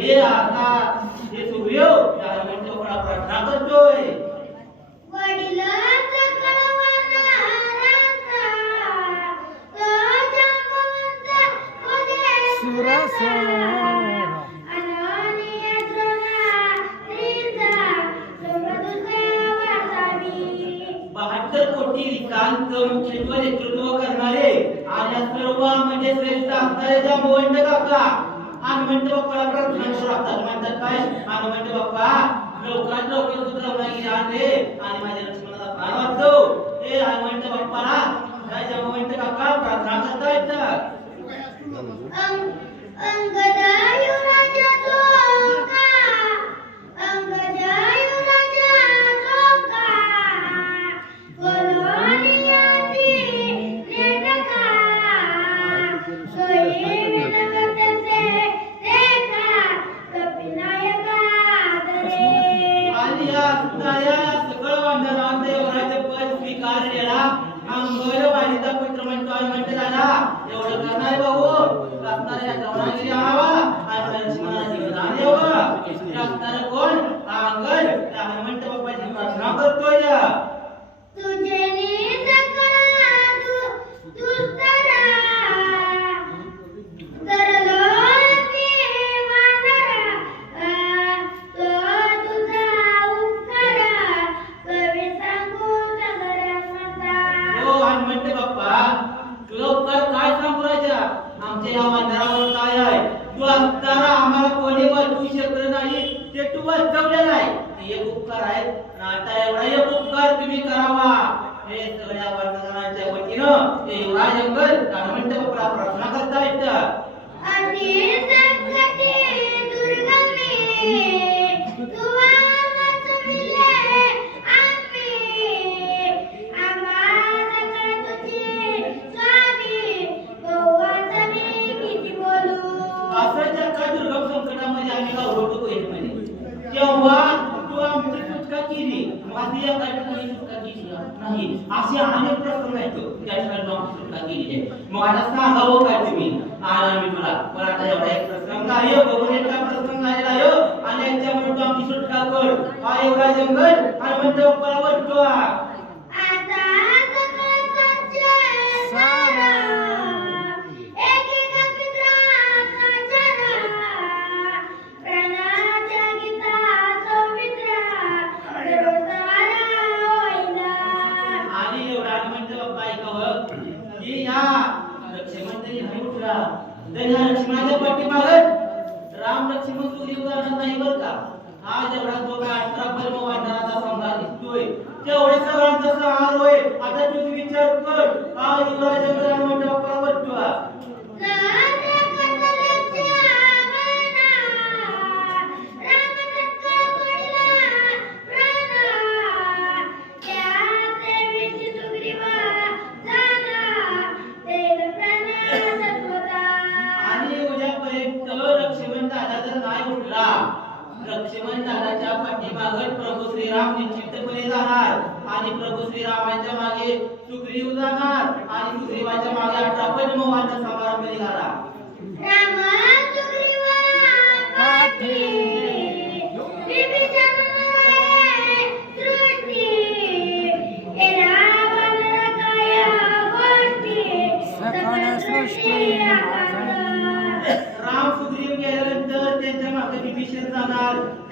हे आता हे सूर्य या मंडळाला प्रार्थना करतोय. वडिलांचा कोटी हराचा तो जंगवंत कोदे सुरसा. नेतृत्व करणारे आणि सर्वांमध्ये श्रेष्ठ असणारे जांबवंत काका. हनुमंत बाप्पाला प्रधान श्रोतात म्हणतात काय? हनुमंत बाप्पा लोकात लोक उतरवणारी आणले आणि माझ्या लक्ष्मणाला फार वाटतो. हे हनुमंत बाप्पाला काय जमवंत काका लक्ष्मण दादाच्या पाठीमागत प्रभू श्रीराम निश्चितपणे जाणार आणि प्रभू श्रीरामाच्या मागे सुग्रीव जाणार आणि सुग्रीवाच्या मागे अठरापट मोहांचा समारंभ निघाला. रामा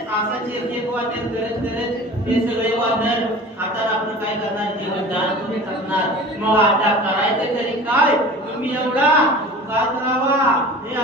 करत हे सगळे वादन आता आपण काय करणार? जीवनदान तुम्ही करणार. मग आता करायचं तरी काय? तुम्ही एवढा का करावा हे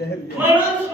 म्हणून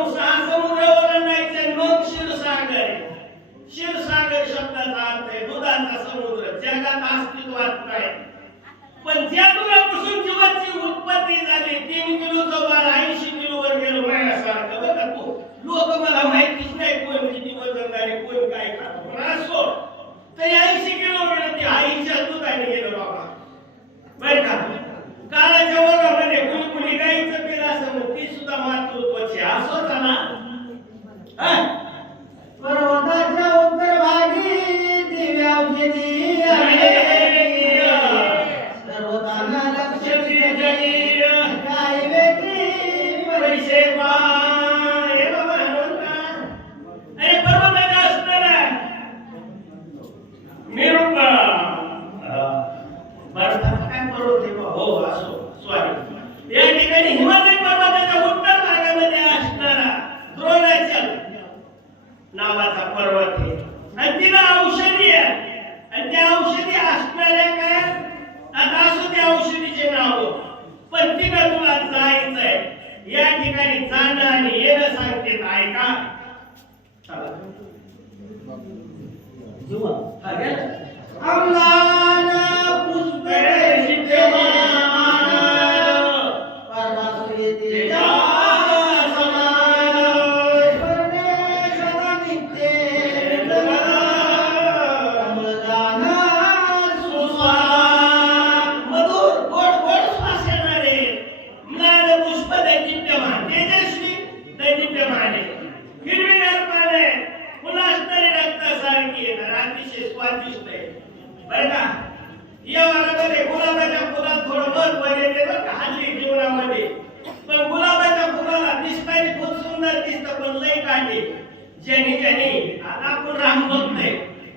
संसार शब्दाचा अर्थ आहे दुधाचा समुद्र. जगात अस्तित्वात नाही पण ज्या दुधापासून जीवाची उत्पत्ती झाली तीन किलोचं ऐंशी किलोवर गेलो माझ्यासारखं. लोक मला माहितीच नाही कोण किती कोण काय खातो. तरी ऐंशी 我讲的哎。جوا حاجة أم لا पण लय काढली ज्याने त्याने आता आपण राम बघतोय.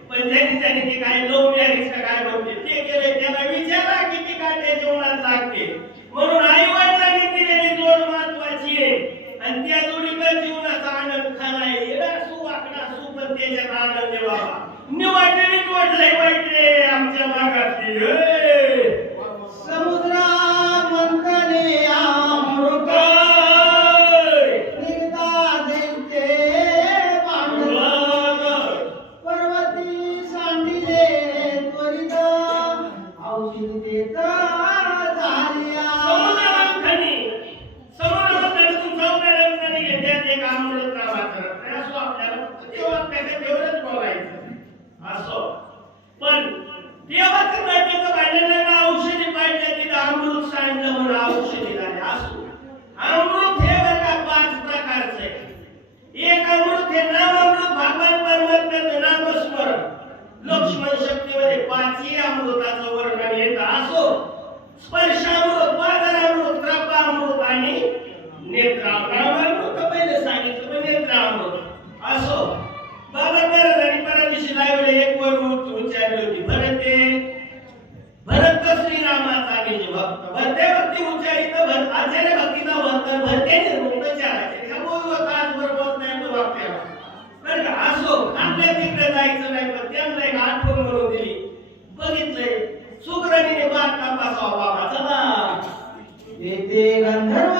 पण ज्याने त्याने ते काय लव मॅरेज काय बघते ते केले त्याला विचारा किती काय त्या लागते म्हणून आई वडिलांनी दिलेली जोड महत्वाची आहे. आणि त्या जोडीचा जीवनाचा आनंद खाना आहे. एडा सू वाकडा पण त्याच्यात आनंद देवा बाबा. निवाडलेली जोड लय वाईट आमच्या भागातली भरत श्रीरामाचा गेले भक्त. भरते भक्ती उच्चारित भर आचार्य भक्तीचा वर्तन भरते बोल होता आज बरोबर नाही बरं असो आपल्या तिकडे जायचं नाही पण त्यांना एक आठवण करून दिली. बघितलंय सुग्रणीने बाग तपासावा बाबा चला गंधर्व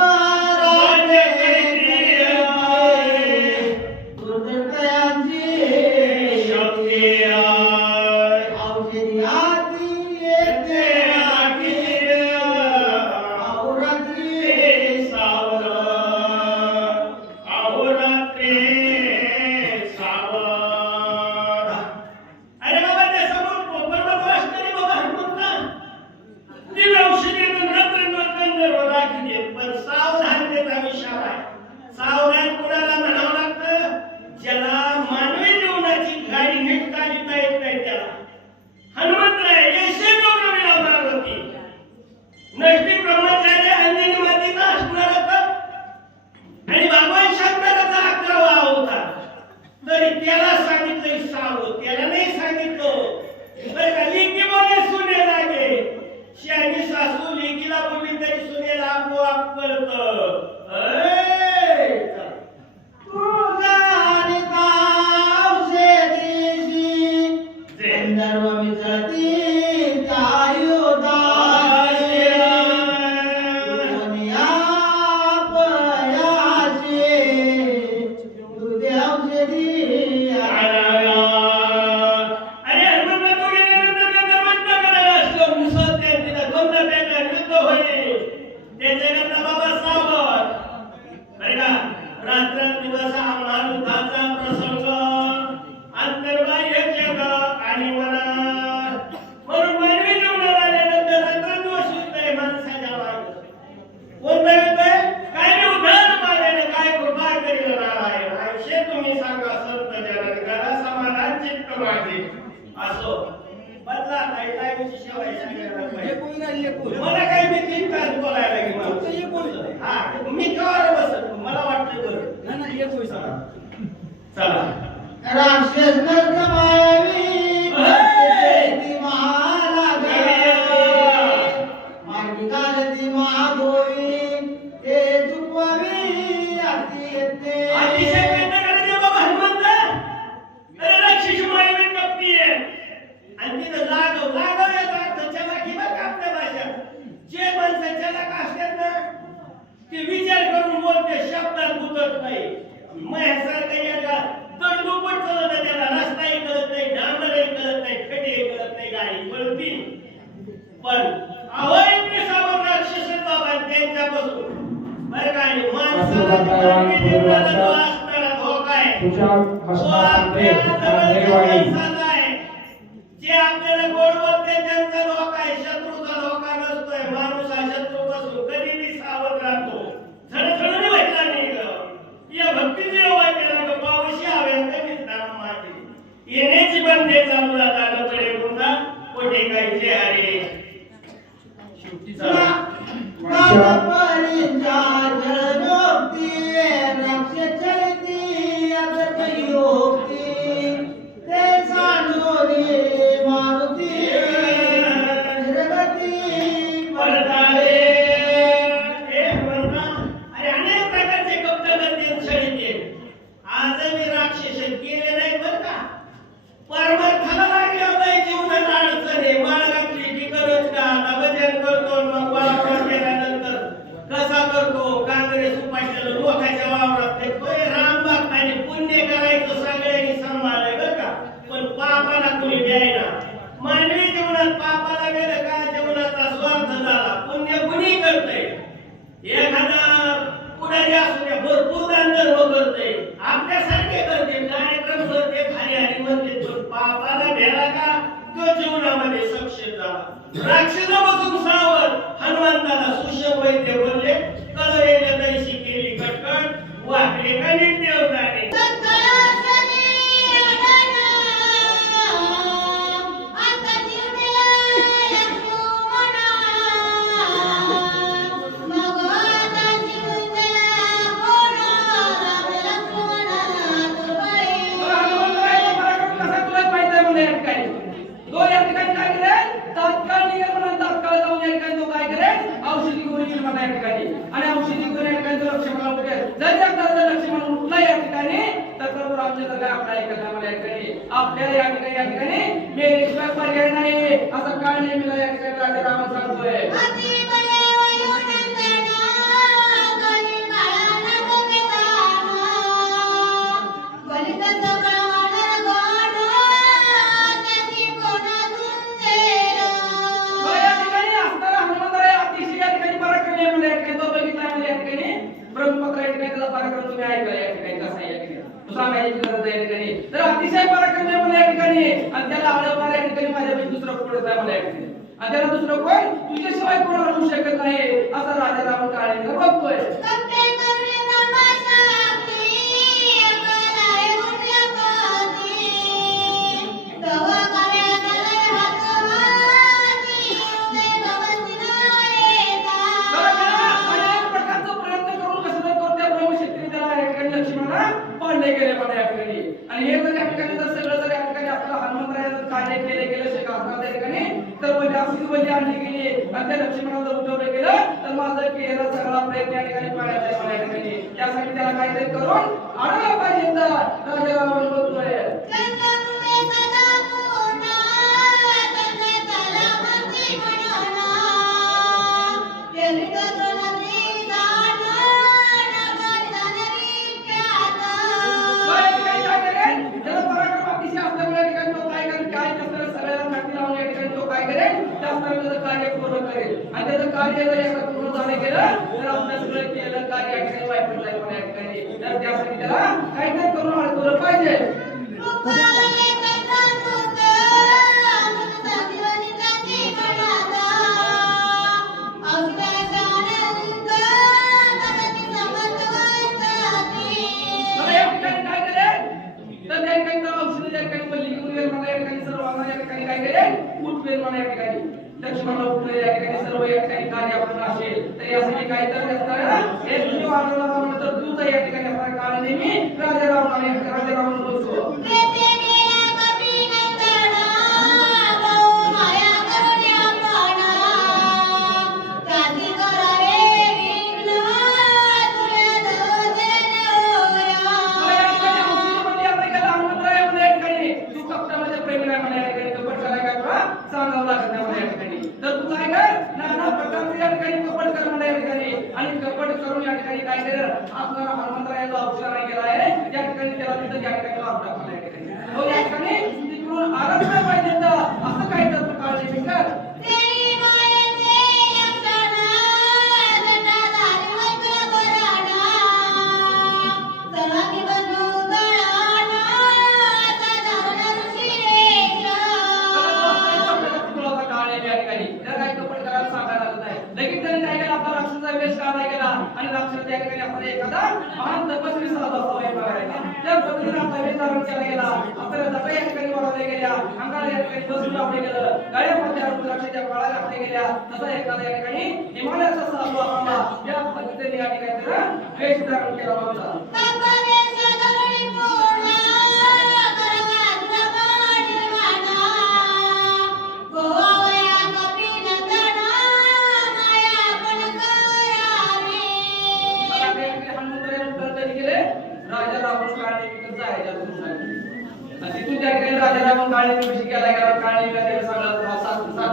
असो. बदला काही टायमची सेवा हे कोण नाही मला काही मी तीन तास बोलायला गेलो. हे कोण? हा मी कवर बसतो मला वाटलं बरं. नाही नाही एक होईल चला. राक्षस नर्तमा ते विचार करून बोलते शब्दात उतरत नाही. माझ्यासारखं याच्या दंडोपट चालत नाही त्याला रस्ताही कळत नाही डांबरही कळत नाही फेटेही कळत नाही गाडी कळती पण आवय पेशावर राक्षस बाबा त्यांच्यापासून. बरं काय माणसाला असणारा आहे. तो आपल्याला जवळ आहे. जे आपल्याला गोडवर येणेच बंदे चालू जाता. तळे कोणता कोठे काहीचे हरे. शेवटी कार्य केले गेलं शासना त्या ठिकाणी तर म्हणजे अशीच म्हणजे आणली गेली. आणि त्या लक्ष्मणाला उतरवलं उठवलं गेलं तर माझा केला सगळा प्रयत्न या ठिकाणी पाण्यात त्यासाठी त्याला काहीतरी करून आणायला पाहिजे राजा रावण Yeah. म्हणजे एखादा महान तपस्वी साधू असावा हे बघायला त्या पद्धतीने आपला विचारण केला गेला आपल्याला दबाई या ठिकाणी वाढवले गेल्या अंगाला या ठिकाणी बसून लावले गेलं गळ्यामध्ये रुद्राक्षाच्या काळा घातल्या गेल्या तसा एखादा या ठिकाणी हिमालयाचा साधू असावा या पद्धतीने या ठिकाणी वेश धारण केला होता का त्याला मग केला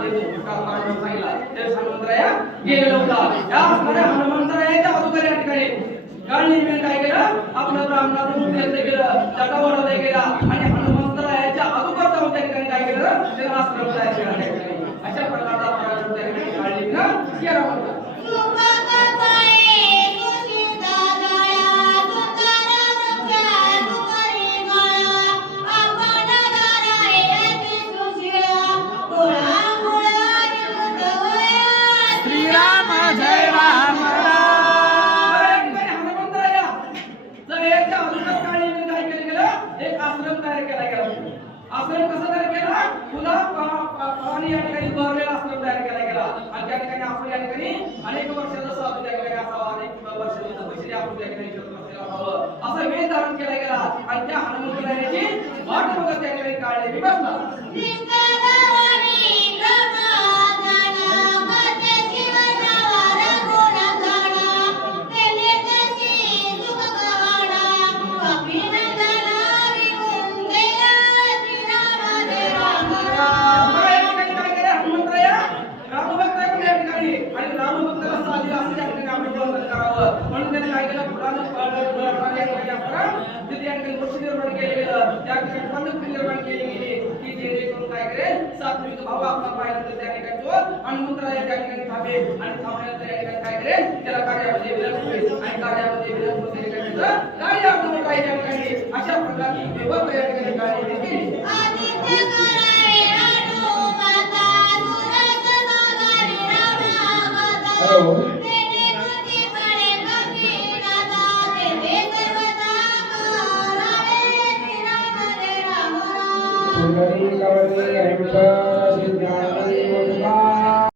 देतो. का ते या अगोदर या ठिकाणी. काय केलं? आपलं ब्राह्मणाचं रूप घेतलं गेलं तटावर गेला आणि हनुमंतरायाच्या अगोदर जाऊन ठिकाणी काय केलं? ते अस्त्र तयार केलं. असं कसं तयार केलं? पुन्हा पाणी या ठिकाणी भरलेला असं तयार केला गेला. आणि त्या ठिकाणी आपण या ठिकाणी अनेक वर्षाचा स्वाद त्या ठिकाणी असावा अनेक वर्षाचा पैसे आपण त्या ठिकाणी असं वेळ धारण केला गेला. आणि त्या हनुमान वाट बघत त्या ठिकाणी काढलेली बसला. थांबेल आणि थांबल्यानंतर काय करेल त्याला कार्यामध्ये आणि कार्यामध्ये विलंब होते कार्य आपण अशा प्रकारची व्यवस्था ठिकाणी कार्य